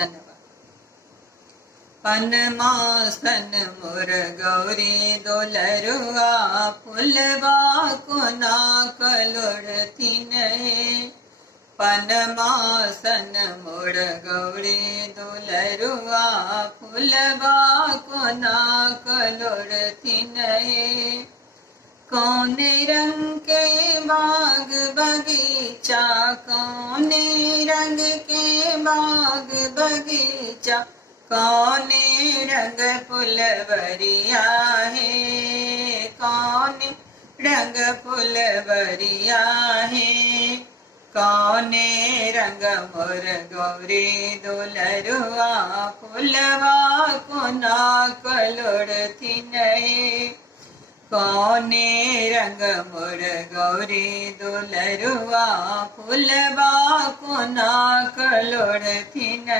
धन्यवाद। पनमासन मोर गौरी दोलरुआ फुलवा को ना कलोड़ती नए। पनमासन मोर गौरी दोलरुआ फुलवा को ना कलोड़ती नए। कौन रंग के बाग बगीचा, कौन रंग के बाग बगीचा, कौन रंग फुलवरिया है, कौन रंग फुलवरिया है। कौन रंग मोर गौरी दोलरुआ फुलवा को ना कलोड़ती नए। कौन रंग मोर गौरी दोलरुआ फुलवा को ना कलोड़ती नए।